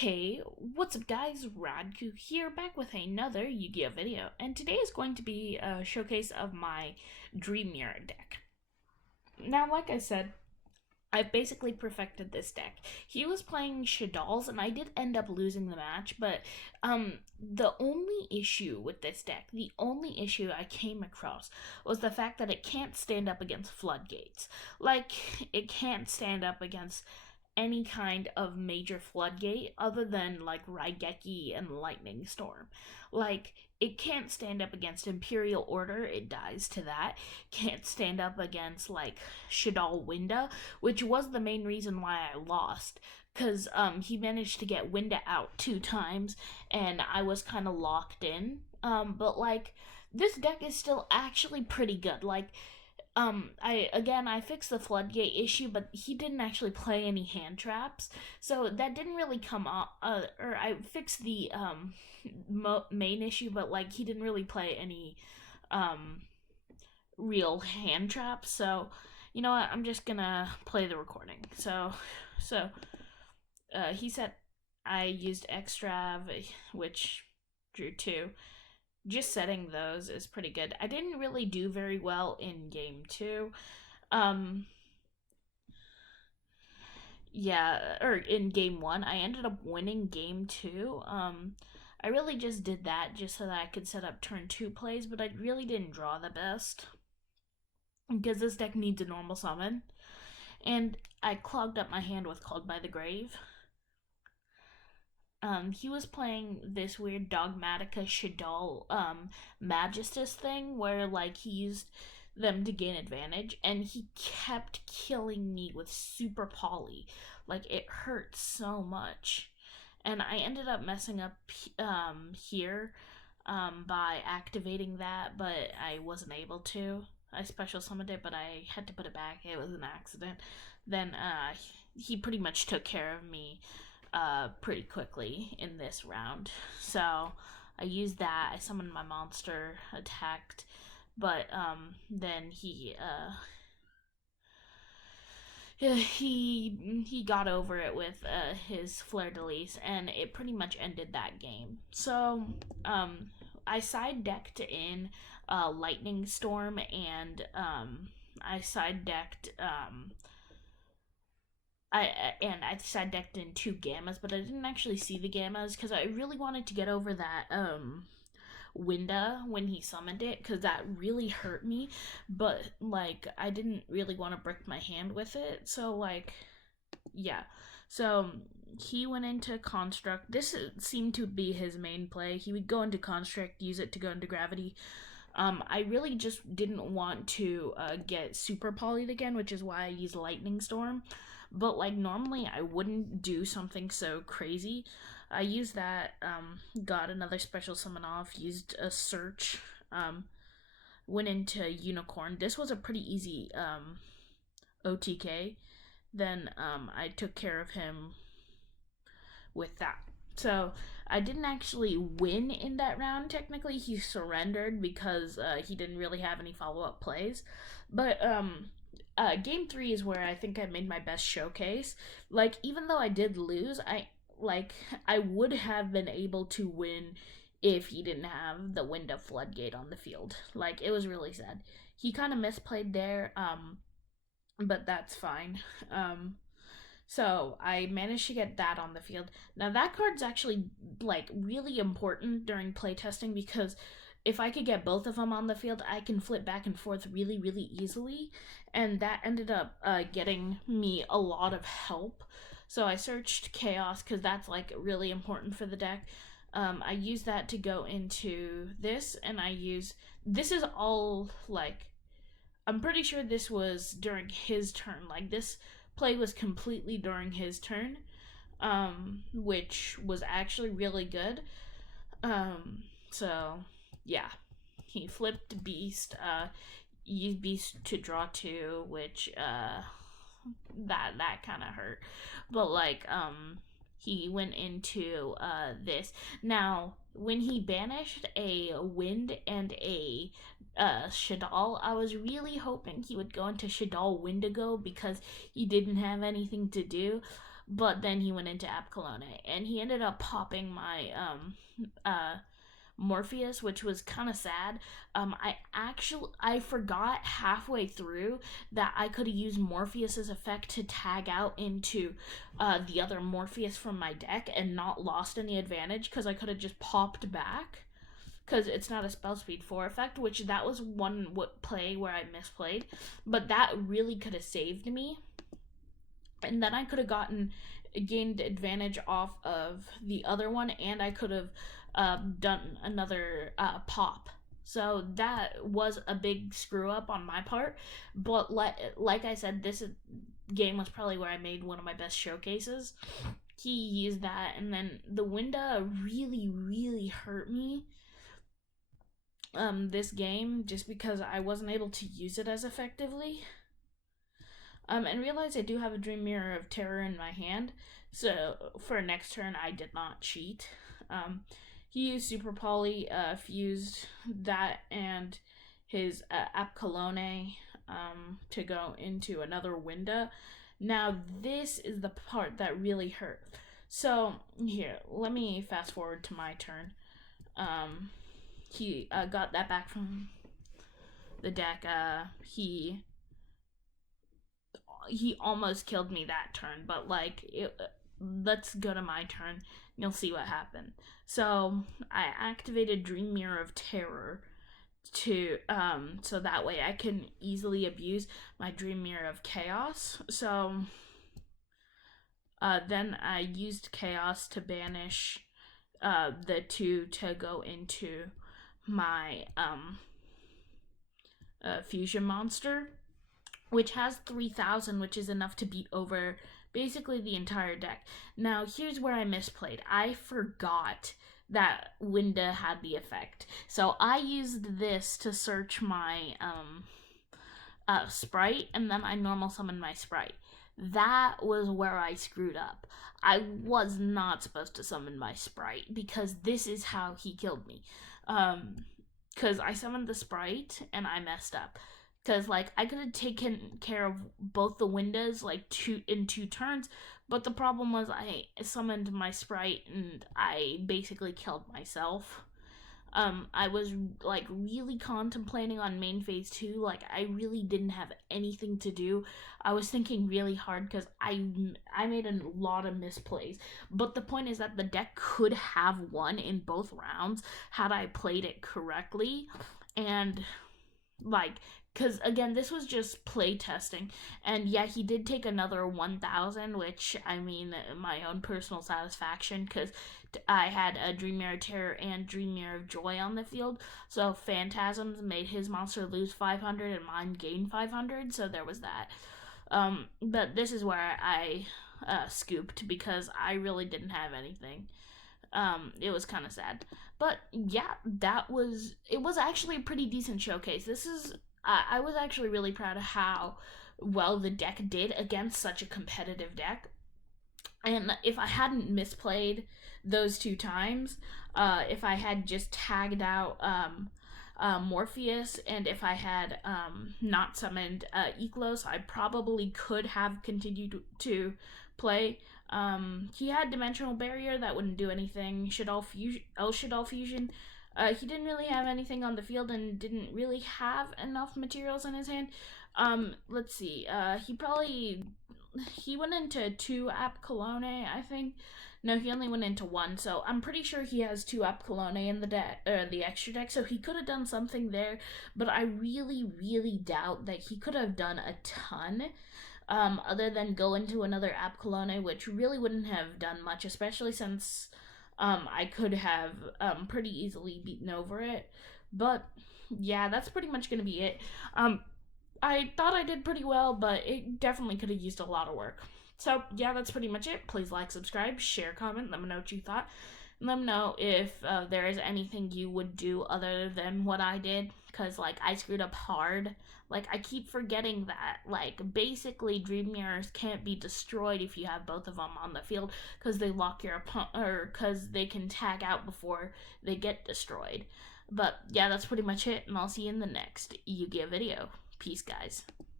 Hey, what's up guys? Radku here, back with another Yu-Gi-Oh video, and today is going to be a showcase of my Dream Mirror deck. Now, like I said, I've basically perfected this deck. He was playing Shadal's, and I did end up losing the match, but the only issue with this deck, the only issue I came across was the fact that it can't stand up against floodgates. Like, it can't stand up against any kind of major floodgate other than like Raigeki and Lightning Storm. Like, it can't stand up against Imperial Order, it dies to that. Can't stand up against like Shadal Winda, which was the main reason why I lost. Because he managed to get Winda out 2 times, and I was kind of locked in. But like, this deck is still actually pretty good. Like, I fixed the floodgate issue, but he didn't actually play any hand traps, so that didn't really come up. Or I fixed the main issue, but like he didn't really play any um real hand traps. So you know what? I'm just gonna play the recording. So he said I used extra, which drew 2. Just setting those is pretty good. I didn't really do very well in game 2. Um or in game 1. I ended up winning game 2. I really just did that just so that I could set up turn 2 plays, but I really didn't draw the best because this deck needs a normal summon. And I clogged up my hand with Called by the Grave. He was playing this weird Dogmatica Shadal Magistus thing where like he used them to gain advantage, and he kept killing me with super poly. Like, it hurt so much. And I ended up messing up here by activating that, but I wasn't able to. I special summoned it, but I had to put it back. It was an accident. Then he pretty much took care of me pretty quickly in this round. So I used that. I summoned my monster, attacked, but then he got over it with his flare delis, and it pretty much ended that game. So I side decked in Lightning Storm, and I side decked I side decked in 2 gammas, but I didn't actually see the gammas because I really wanted to get over that Winda when he summoned it, because that really hurt me. But like, I didn't really want to break my hand with it, so like, yeah. So he went into Construct. This seemed to be his main play. He would go into Construct, use it to go into Gravity. I really just didn't want to get super polyed again, which is why I used Lightning Storm. But like, normally I wouldn't do something so crazy. I used that, got another special summon off, used a search, went into Unicorn. This was a pretty easy OTK. Then I took care of him with that. So I didn't actually win in that round. Technically, he surrendered because he didn't really have any follow-up plays. But game 3 is where I think I made my best showcase. Like, even though I did lose, I would have been able to win if he didn't have the Wind of Floodgate on the field. Like, it was really sad. He kind of misplayed there, but that's fine. So I managed to get that on the field. Now that card's actually like really important during playtesting, because if I could get both of them on the field, I can flip back and forth really, really easily. And that ended up getting me a lot of help. So I searched Chaos because that's like really important for the deck. I used that to go into this, and this is all like, I'm pretty sure this was during his turn. Like, this play was completely during his turn, which was actually really good. So yeah, he flipped Beast, used Beast to draw 2, which that kind of hurt. But like, he went into this. Now, when he banished a Wind and a Shadal, I was really hoping he would go into Shadal Windigo because he didn't have anything to do. but then he went into Apcolone, and he ended up popping my Morpheus, which was kind of sad. I forgot halfway through that I could have used Morpheus's effect to tag out into the other Morpheus from my deck and not lost any advantage, because I could have just popped back, because it's not a spell speed 4 effect, which that was one play where I misplayed, but that really could have saved me, and then I could have gained advantage off of the other one, and I could have done another pop. So that was a big screw up on my part. But like I said, this game was probably where I made one of my best showcases. He used that, and then the window really, really hurt me this game, just because I wasn't able to use it as effectively. And realize I do have a Dream Mirror of Terror in my hand, so for next turn I did not cheat. He used Super Poly, fused that and his Apcolone to go into another window. Now this is the part that really hurt. So here, let me fast forward to my turn. He got that back from the deck. He almost killed me that turn, but let's go to my turn and you'll see what happened. So I activated Dream Mirror of Terror to so that way I can easily abuse my Dream Mirror of Chaos. So then I used Chaos to banish the 2 to go into my fusion monster, which has 3,000, which is enough to beat over basically the entire deck. Now, here's where I misplayed. I forgot that Winda had the effect. So I used this to search my sprite, and then I normal summoned my sprite. That was where I screwed up. I was not supposed to summon my sprite, because this is how he killed me. Because I summoned the sprite, and I messed up. Because I could have taken care of both the windows in 2 turns, but the problem was I summoned my sprite and I basically killed myself. I was really contemplating on main phase 2. I really didn't have anything to do. I was thinking really hard because I made a lot of misplays. But the point is that the deck could have won in both rounds had I played it correctly, and because again, this was just play testing, and yeah, he did take another 1,000, which I mean, my own personal satisfaction, because I had a Dream Mirror of Terror and Dream Mirror of Joy on the field, so Phantasms made his monster lose 500 and mine gain 500, so there was that. But this is where I scooped, because I really didn't have anything. It was kind of sad, but yeah, it was actually a pretty decent showcase. I was actually really proud of how well the deck did against such a competitive deck. And if I hadn't misplayed those 2 times, if I had just tagged out Morpheus, and if I had not summoned Eklos, I probably could have continued to play. He had Dimensional Barrier that wouldn't do anything. Shaddol Fusion. He didn't really have anything on the field and didn't really have enough materials in his hand. Let's see. He went into 2 Apcolone, I think. No, he only went into 1, so I'm pretty sure he has 2 Apcolone in the deck, the extra deck, so he could have done something there, but I really, really doubt that he could have done a ton, other than go into another Apcolone, which really wouldn't have done much, especially since I could have pretty easily beaten over it. But yeah, that's pretty much going to be it. I thought I did pretty well, but it definitely could have used a lot of work. So yeah, that's pretty much it. Please like, subscribe, share, comment, let me know what you thought. And let me know if there is anything you would do other than what I did, because I screwed up hard. I keep forgetting that basically Dream Mirrors can't be destroyed if you have both of them on the field, because they lock your opponent, or because they can tag out before they get destroyed. But yeah, that's pretty much it, and I'll see you in the next Yu-Gi-Oh video. Peace, guys.